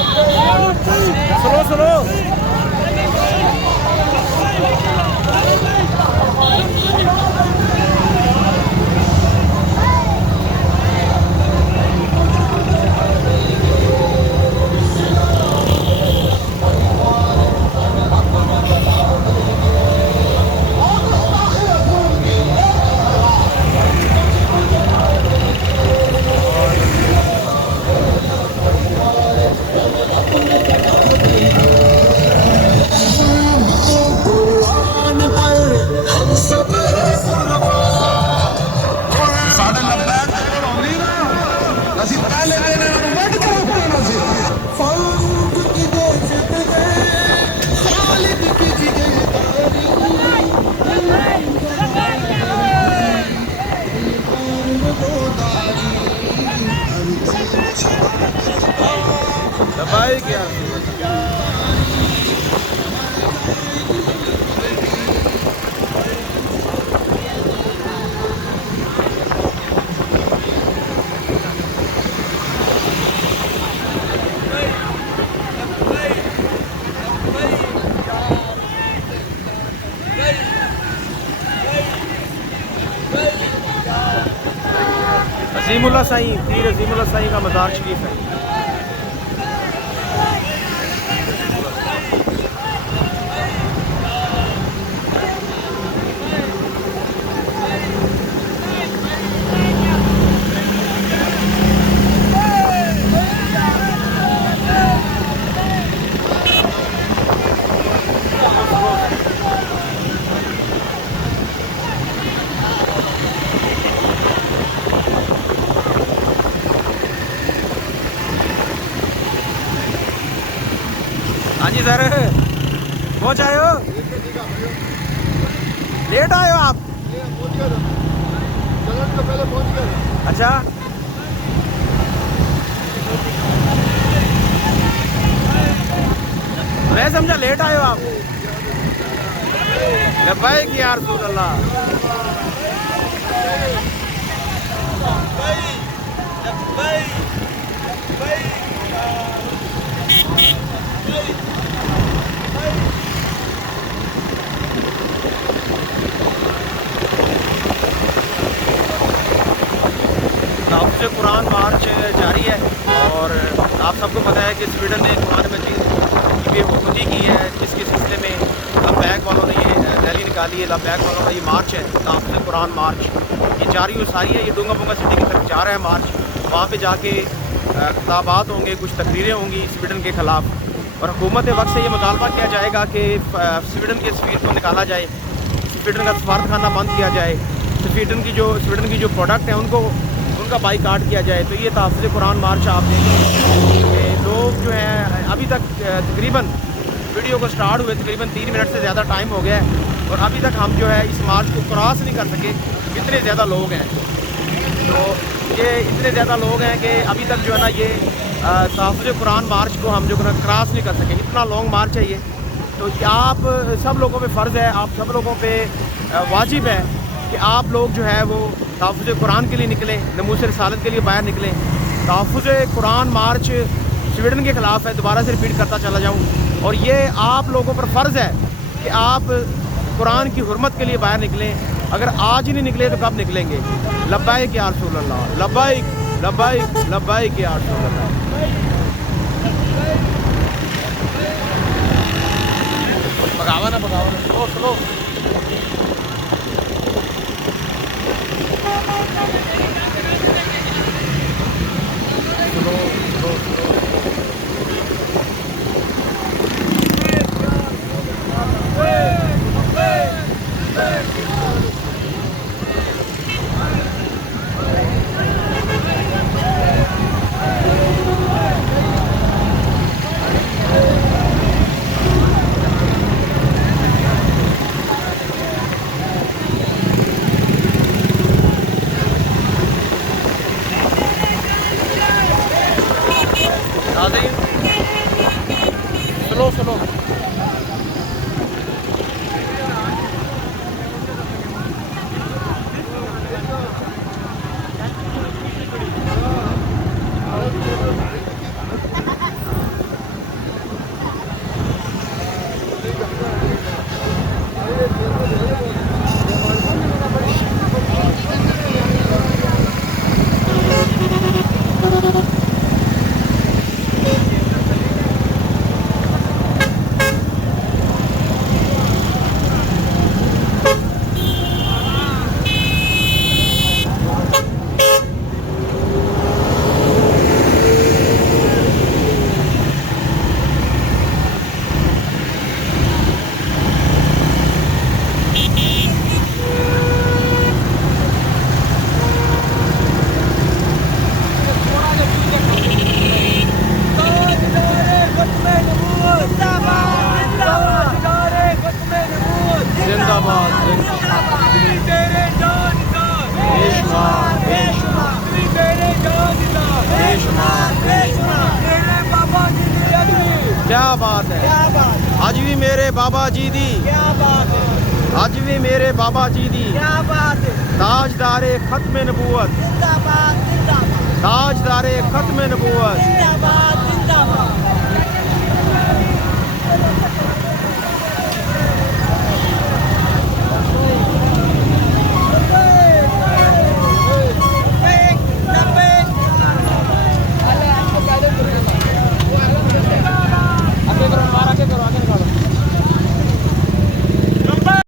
Slow slow. दबाई क्या अजीमुल्लाह साईं, पीर अजीमुल्लाह साईं का मज़ार शरीफ है। हाँ जी सर, पहुँच आए हो? लेट आए हो आप? अच्छा, मैं समझा लेट आए हो आप। लब्बैक या रसूल अल्लाह। ताफ़ुज़े कुरान मार्च जारी है और आप सबको पता है कि स्वीडन ने कुरान मजीद की बेवकूफ़ी की है, जिसके सिलसिले में लब्बैक वालों ने ये रैली निकाली है। लब्बैक वालों का ये मार्च है, ताफ़ुज़े कुरान मार्च, ये जारी और सारी है। ये डूंगा बुंगा सिटी की तरफ जा रहा है मार्च। वहाँ पे जाके खिताबात होंगे, कुछ तकरीरें होंगी स्वीडन के ख़िलाफ़ और हुकूमत वक्त से ये मुतालबा किया जाएगा कि स्वीडन के सफ़ीर को निकाला जाए, स्वीडन का सफारतखाना बंद किया जाए, स्वीडन की जो प्रोडक्ट हैं उनका बाईकाट किया जाए। तो ये ताफ़ुज़े कुरान मार्च आप देखें, लोग जो हैं अभी तक तकरीबन वीडियो को स्टार्ट हुए तकरीबन 3 मिनट से ज़्यादा टाइम हो गया है और अभी तक हम जो है इस मार्च को क्रॉस नहीं कर सके। इतने ज़्यादा लोग हैं, तो ये इतने ज़्यादा लोग हैं कि अभी तक जो है ना ये ताफ़ुज़े कुरान मार्च को हम जो है क्रॉस नहीं कर सके। इतना लॉन्ग मार्च है ये। तो आप सब लोगों पे फ़र्ज़ है, आप सब लोगों पे वाजिब है कि आप लोग जो है वो ताफ़ुज़े कुरान के लिए निकलें, नमूस रिसालत के लिए बाहर निकलें। ताफ़ुज़े कुरान मार्च स्वीडन के ख़िलाफ़ है, दोबारा से रिपीट करता चला जाऊँ, और ये आप लोगों पर फ़र्ज़ है कि आप कुरान की हुर्मत के लिए बाहर निकलें। अगर आज ही नहीं निकले तो कब निकलेंगे? लब्बैक या रसूल अल्लाह, लब्बैक लब्बैक लब्बैक या रसूल अल्लाह। भगावा ना स्लो स्लो। Slow slow. क्या बात है, क्या बात है, अज भी मेरे बाबा जी दी, क्या बात है, अज भी मेरे बाबा जी दी क्या बात है, ताजदारे खत्म नबूवत, जिंदाबाद जिंदाबाद ताजदारे खत्म नबूवत। जिंदाबाद जिंदाबाद।